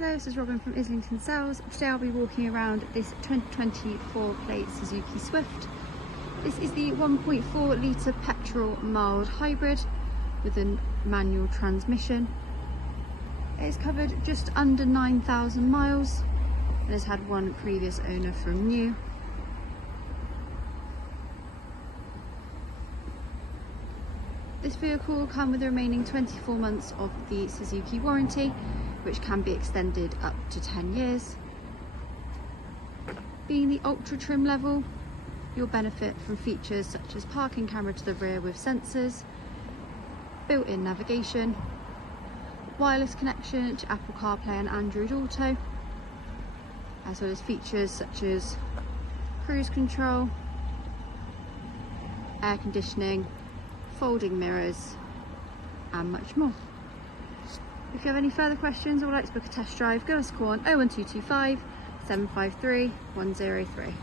Hello, this is Robin from Islington Sales. Today I'll be walking around this 2024 plate Suzuki Swift. This is the 1.4 litre petrol mild hybrid with a manual transmission. It's covered just under 9,000 miles and has had one previous owner from new. This vehicle will come with the remaining 24 months of the Suzuki warranty, which can be extended up to 10 years. Being the ultra trim level, you'll benefit from features such as parking camera to the rear with sensors, built-in navigation, wireless connection to Apple CarPlay and Android Auto, as well as features such as cruise control, air conditioning, folding mirrors and much more. If you have any further questions or would like to book a test drive, give us a call on 01225 753 103.